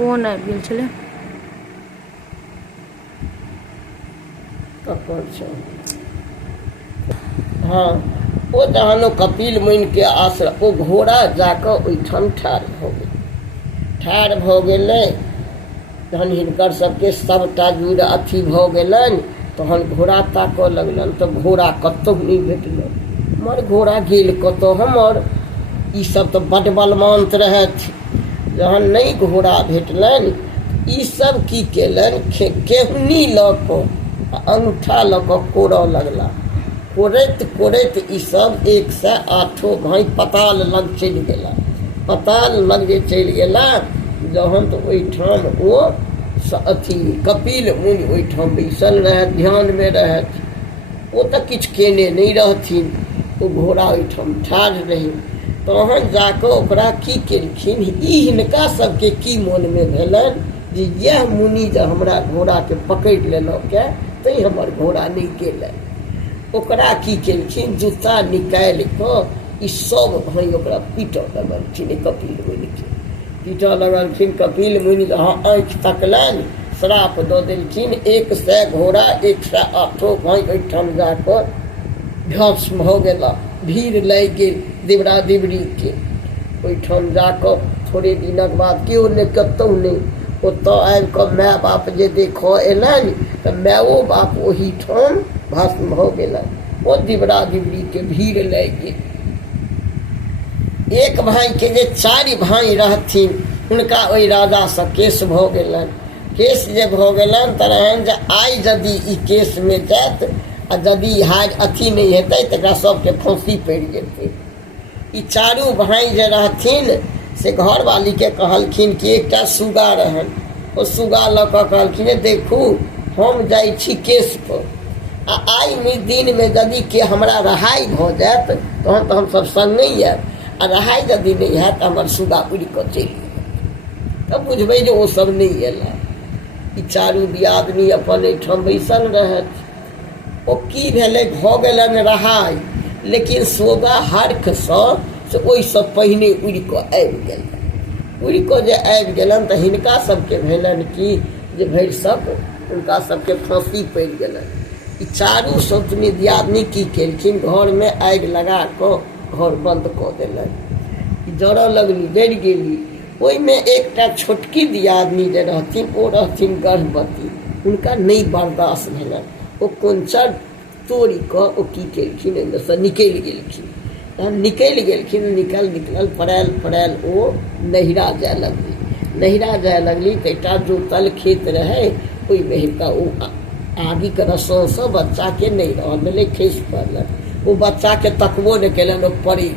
Phone आबि गेल छलै। हाँ ओ जहन कपिल मुनि के आश्रम ओ घोड़ा जाकर ओहिठाम ठाढ़ भऽ गेल। ठाढ़ भऽ गेलै तहन हिनकर सबके सबटा जुड़ अथी भऽ गेलनि। तहन घोड़ा ताकऽ लगलनि तऽ घोड़ा कतहु नहि भेटलनि। हमर घोड़ा गेल कतऽ हमर, ई सब तऽ बड्ड बलवन्त रहथि। जहन नहीं घोड़ा भेटलनि ई सब की केलनि, केहनी लऽ कऽ अंगूठा लऽ कऽ कोड़ऽ लगला। कोड़ैत कोड़ैत ई सब 108 भाई पताल लग चलि गेला। पताल लग जे चलि गेला जहन तऽ ओहिठाम ओ अथी कपिल मुनि ओहिठाम बैसल रहथि, ध्यान में रहथि। ओ तऽ किछु केने नहीं रहथिन, ओ घोड़ा ओहिठाम ठाढ़ रही। तहन जाकऽ ओकरा की केलखिन, ई हिनका सबके की मोन में भेलनि जे यह मुनि जे हमरा घोड़ा के पकड़ि लेलक तैं हमर घोड़ा नहीं गेलै। ओकरा की केलखिन, जूता निकालि कऽ ई सब भाई ओकरा पीटऽ लगलखिन। कपिल मुनि के पीटऽ लगलखिन। कपिल मुनि जहाँ आँखि तकलनि श्राप दऽ देलखिन। 100 घोड़ा 108 भाई ओहिठाम जाकर भस्म भऽ गेला। भीड़ लागि गेल दिवरा दिवरी के। ओहिठाम जाकर थोड़े दिनक बाद केओ नहि कतहु नहि। ओतऽ आबि कऽ माय बाप जे देखऽ अयलनि तऽ मायो बाप ओहीठाम भस्म भऽ गेलनि। ओ दिवरा दिवरी के भीड़ लागि गेल। एक भाई के जे 4 भाई रहथिन हुनका ओहि राजा से केस भऽ गेलनि। केस जे भऽ गेलनि तहन जे आइ यदि ई केस में जायत आ यदि हार अथी नहीं हेतै तऽ एकरा सबके फांसी पड़ि जेतै। ई 4 भाई जे रहथिन से घरवाली के कहलखिन कि एकटा सुगा रहन। ओ सुगा लऽ कऽ कहलखिन देखू हम जाइ छी केस पर, आ आइ दिन में यदि के हमरा रहाई भऽ जायत तहन तऽ हमसब संगे आयब, आ रहाई यदि नहीं हैत तऽ हमर सुगा उड़ि कऽ चलि जायत। तब बुझबै जे ओ सब नहीं अयला। ई 4 दियादनी अपन एहिठाम बैसल रहथि। ओ की भेलै, भऽ गेलनि रहाई, लेकिन सोगा हर्खसँ से ओहिसँ पहिने उड़ि कऽ आबि गेलनि। उड़ि कऽ जे आबि गेलनि तऽ हिनका सबके भेलनि कि जे भरि सब हुनका सबके फांसी पड़ि गेलनि। ई 4 सौतनी दियादनी की केलखिन, घर में आगि लगा कऽ घर बंद कऽ देलनि। जड़ऽ लगली, जड़ि गेली। ओहिमे एकटा छोटकी दियादनी जे रहथिन ओ रहथिन गर्भवती। हुनका नहीं बर्दाश्त भेलनि। ओ कोंचर तोड़ि कऽ ओ की केलखिन, एहिमे से निकलि गेलखिन। निकलि गेलखिन, निकल पड़ायल ओ नहिरा जाय लगली। नहिरा जाय लगली तऽ एकटा जोतल खेत रहै, ओहिमे हिनका ओ आगि के रसोंसँ बच्चा के नहीं रहल भेलै, खसि पड़लनि। ओ बच्चा के तकबो नहीं केलनि, ओ पड़ी।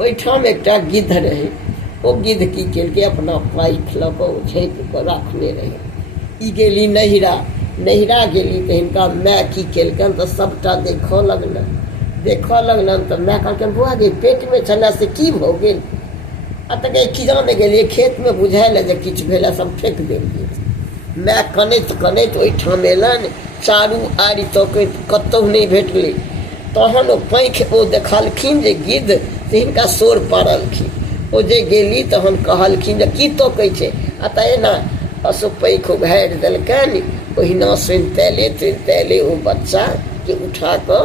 ओहिठाम एकटा गिद्ध रहै। ओ गिद्ध की केलकै, अपना पाइख लऽ कऽ झाँपि कऽ राखने रहै। ई गेली नहिरा। नहिरा गेली तऽ हिनका माय की केलकनि तऽ सबटा देखऽ लगलनि। तऽ माय कहलकनि बौआ गे पेट में छलै से की भऽ गेल। आ तऽ की जाने गेलियै खेत में बुझायल जे किछु भेल, सब फेंक देलियै। माय कनैत कनैत ओहिठाम एलनि। 4 आड़ि तकैत कतहु नहीं भेटलै। तहन ओ पाँखि ओ देखलखिन जे गिद्ध से हिनका सोर पारलखिन। ओ जे गेली तहन कहलखिन जे की तकै छै, आ तऽ एना पशु पाँखि उघारि देलकनि। ओहिना सुनतैले ओ बच्चा के उठा कऽ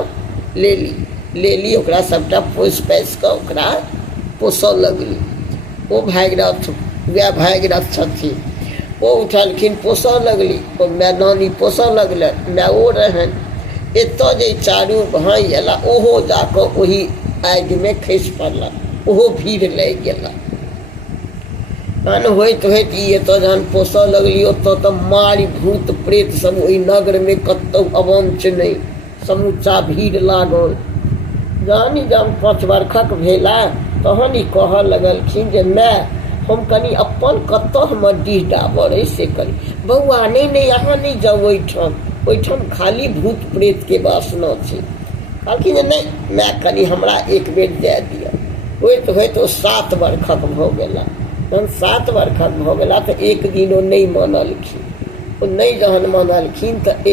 लेली ओकरा सबटा पोसि पासि कऽ ओकरा पोसऽ लगली। ओ भागीरथ, वएह भागीरथ छथिन। ओ उठलखिन पोसऽ लगली। ओ माय नानी पोसऽ लगलनि, मायो रहनि। एतऽ जे 4 भाई अयला ओहो जाकऽ ओही आगि में खसि पड़ला। ओहो भीड़ लागि गेला। तहन होइत होइत ई एतऽ जहन पोसऽ लगली ओतऽ तऽ मारि भूत प्रेत सब ओहि नगर में कतहु अवंच नहीं, समूचा भीड़ लागल। जहन 5 वर्षक भेला तहन ई कहऽ लगलखिन जे माय हम कनी अपन कतऽ हमर डीह डाबर अइ से करी। बौआ नहीं अहाँ नहीं जाउ ओहिठाम खाली भूत प्रेत के वासना छै। कहलखिन जे नहीं माय कनी हमरा एक बेर जाय दिअ। होइत होइत ओ 7 वर्षक भऽ गेला। जहन 7 वर्षक भऽ गेला तऽ एक दिन ओ नहीं मानलखिन। ओ नहीं जहन मानलखिन तऽ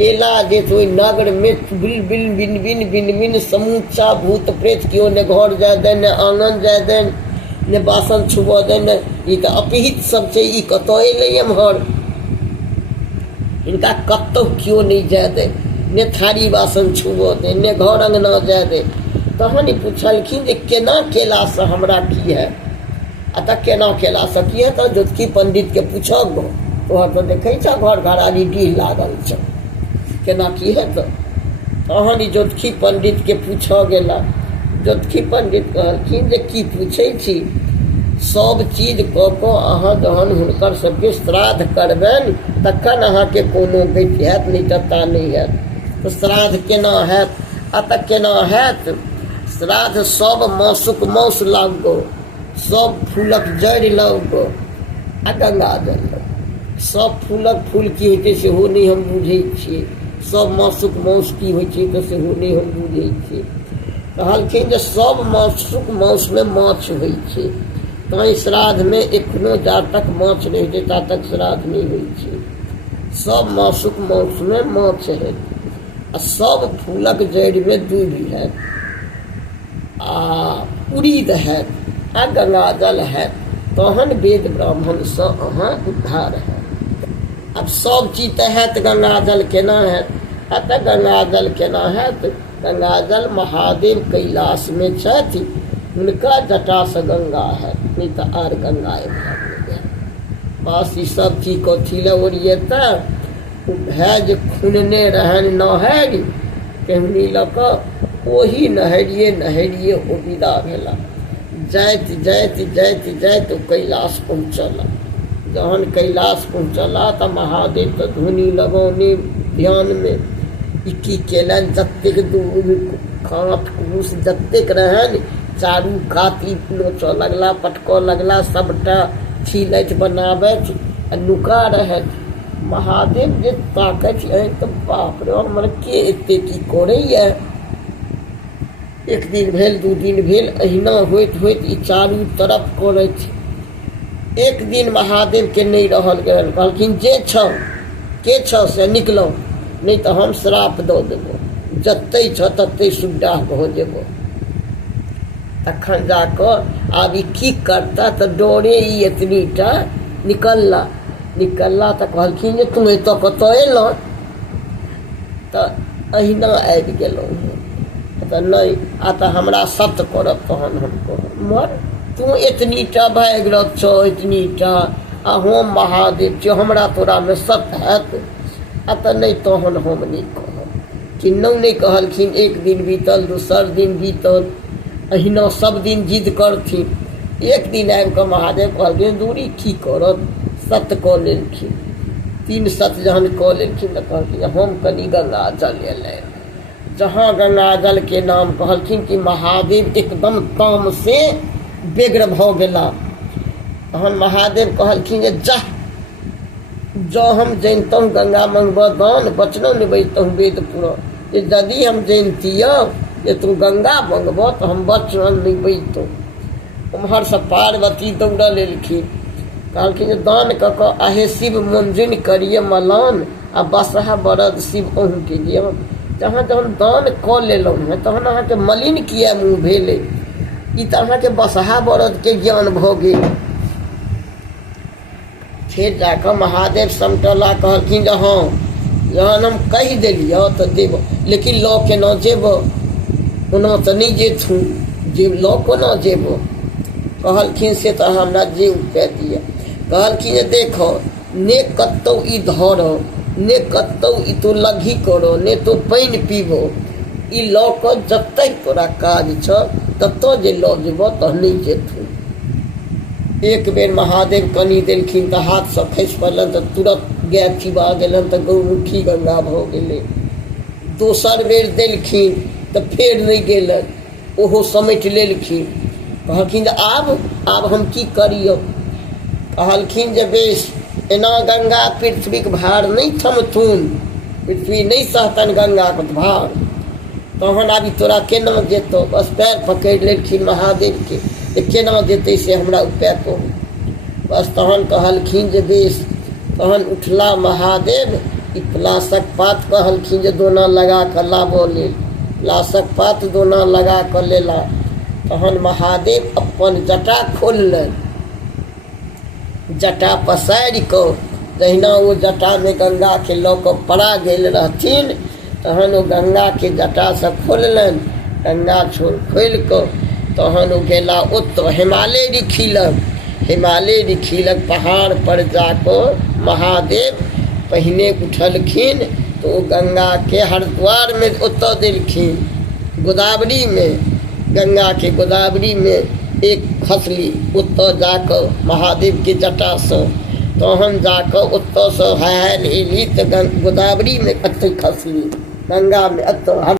एला जे ओहि नगर में बिन बिन समूचा भूत प्रेत केओ ने घर जाय देन, ने आंगन जाय देन। ने बासन छुबऽ दे ने ई तऽ अपहित सब छै, ई कतऽ अयलै एम्हर, हिनका कतहु केओ नहि जाय दे, ने थारी बासन छुबऽ दे, ने घर अङ्गना जाय दे। तहन ई पुछलखिन जे केना केलासँ हमरा की है, अतः केना केलासँ की है, तऽ ज्योतिषी पंडितके पूछब गो, तोहर तऽ देखै छऽ घर घरारी डीह लागल छौ, केना की है। तऽ तहन ई ज्योतिषी पंडितके पूछऽ गेला। ज्योतिषी पंडित कहलखिन जे की पूछै छी, सब चीज कऽ कऽ अहाँ जहन हुनकर सबके श्राद्ध करबनि तखन अहाँके कोनो गति हैत, नहि तऽ ता नहि हैत। तऽ श्राद्ध केना हैत, अतः केना हैत, श्राद्ध सब मासुक मासु लाबगो, सब फूलक जड़ि लाबगो आ गंगा जल लाबगो। सब फूलक फूल की होइ छै सेहो नहि हम बुझै छियै, सब मासुक मासु की होइ छै तऽ सेहो नहि हम बुझै छियै। कहलखिन जे सब मासुक मासुमे माछ होइ छै, ताहि श्राद्धमे एखनो जा तक माछ नहि होइ छै ता तक श्राद्ध नहि होइ छै। सब मासुक मासुमे माछ है, आ सब फूलक जड़िमे दूध है, आ उड़ीद है, आ गंगाजल है, तहन वेद ब्राह्मणसँ अहाँ उद्धार है। अब सब चीज तऽ हैत, गंगाजल केना हैत, अतः गंगाजल केना हैत, गंगाजल महादेव कैलाशमे छथि, हुनका जटासँ गंगा है, नहीं तो आर गंगा है। बस ई सब चीज कथी लए ओरिएता है जे खुनने रहन नहरि, केहनी लऽ कऽ ओही नहरिए ओ विदा भेला। जाइत जाइत जाइत जाइत ओ कैलाश पहुँचला। जहन कैलाश पहुँचला तऽ महादेव तऽ धुनी लगौने ध्यानमे, ई की केलनि, जतेक दूध खाँट कूस जतेक रहनि चारू काती नोचऽ लगला, पटकऽ लगला, सबटा छिलैत बनाबैत नुका रहैत। महादेव जे ताकैत तऽ बाप रे हमर के एतेक की करैए। एक दिन भेल, दू दिन भेल, अहिना होइत होइत ई चारू तरफ करैत। एक दिन महादेवके नहि रहल गेल, कहलखिन जे छौ के छौ से निकलौ, नहीं तो हम श्राप दऽ देबो, जतै छ ततै सुड्डाह भऽ जेबो। तखन जाकऽ आब ई की करता, तऽ डरे ई एतनीटा निकलला तऽ कहलखिन जे तुम एतऽ कतऽ अयलहुँ, तऽ अहिना आबि गेलहुँ। तऽ नहि आ तऽ हमरा सत्य करब तहन हम कहब, मर तू एतनीटा भागि रहल छौ, एतनीटा आ हम महादेव छियौ, हमरा तोरामे सत्य हैत, आ तऽ नहि तहन हम नहि कहब। किन्नौ नहि कहलखिन। एक दिन बीतल, दोसर दिन बीतल, अहिना सब दिन जिद करथिन। एक दिन आबि कऽ महादेव कहलखिन दूरी की करब, सत्य कऽ लेलखिन। 3 सत्य जहन कऽ लेलखिन तऽ कहलखिन हम कनि गंगा जल एलै। जहाँ गंगा जल के नाम कहलखिन कि महादेव एकदम ताम से बेग्र भऽ गेला। तहन महादेव कहलखिन जे जा जँ हम जनितहुँ गंगा मंगबऽ दान, बचनौ नहि बजतहुँ वेद पुराण, जे यदि हम जनितियौ जे तू गंगा मंगबऽ तऽ हम बचन नहि बजतहुँ। उम्हरसँ पार्वती दौड़ल एलखिन, कहलखिन जे दान कऽ कऽ आहे शिव मंजुन करिए मलान, आ बसहा बरद शिव अहूँके ज्ञान। जहाँ जहन दान कऽ लेलहुँ हैं तहन अहाँके मलिन किया मुँह भेलै, ई तऽ अहाँके बसहा बरदके ज्ञान भऽ गेल। फेर जाकऽ महादेव समटला, कहलखिन जे हाँ जहन हम कहि देलियौ तऽ देब, लेकिन लऽ केना जेबऽ, ओना तऽ नहि जेथुँ, जे लऽ कोना जेबऽ। कहलखिन से तऽ हमरा जे उपाय दिअ। कहलखिन जे देखो ने कतौ ई धरऽ, ने कतौ ई तो लघी करऽ, ने तो पानि पीबो, ई लऽ कऽ जतै तोरा काज छऽ ततऽ जे लऽ जेबऽ तहने जेथुँ। एक बेर महादेव कनि देलखिन तऽ हाथसँ खसि पड़लनि तऽ तुरत गाय चिबा गेलनि तऽ गौमुखी गंगा भऽ गेलै। दोसर बेर देलखिन तऽ फेर नहि गेलनि, ओहो समेटि लेलखिन। कहलखिन जे आब हम की करियौ। कहलखिन जे बेस एना गंगा पृथ्वीके भार नहि थमथुन, पृथ्वी नहि सहतनि गंगाके भार, तहन आब तोरा केना जेतौ। बस पैर पकड़ि लेलखिन महादेवके, जे केना जेतै से हमरा उपाय कहू। बस तहन कहलखिन जे बेस। तहन उठला महादेव, ई पलाशक पात कहलखिन जे दोना लगा कऽ लाबऽ लेल। पलाशक पात दोना लगा कऽ लेला। तहन महादेव अपन जटा खोललन, जटा पसारि कऽ जहिना ओ जटा में गंगा के लऽ कऽ पड़ा गेल रहथिन, तहन ओ गंगा के जटा से खोललन, गंगा खोलि कऽ तहन ओ गेला ओतऽ हिमालय रिखिलक, हिमालय रिखिलक पहाड़ पर जाकऽ महादेव पहिने उठलखिन तो ओ गंगा के हरिद्वार में ओतऽ देलखिन, गोदावरी में, गंगा के गोदावरी में एक खसली, ओतऽ जाकऽ महादेव के जटा से तहन जाकऽ ओतऽ से हायल एली तऽ गोदावरी में एतऽ खसली, गंगा में एतऽ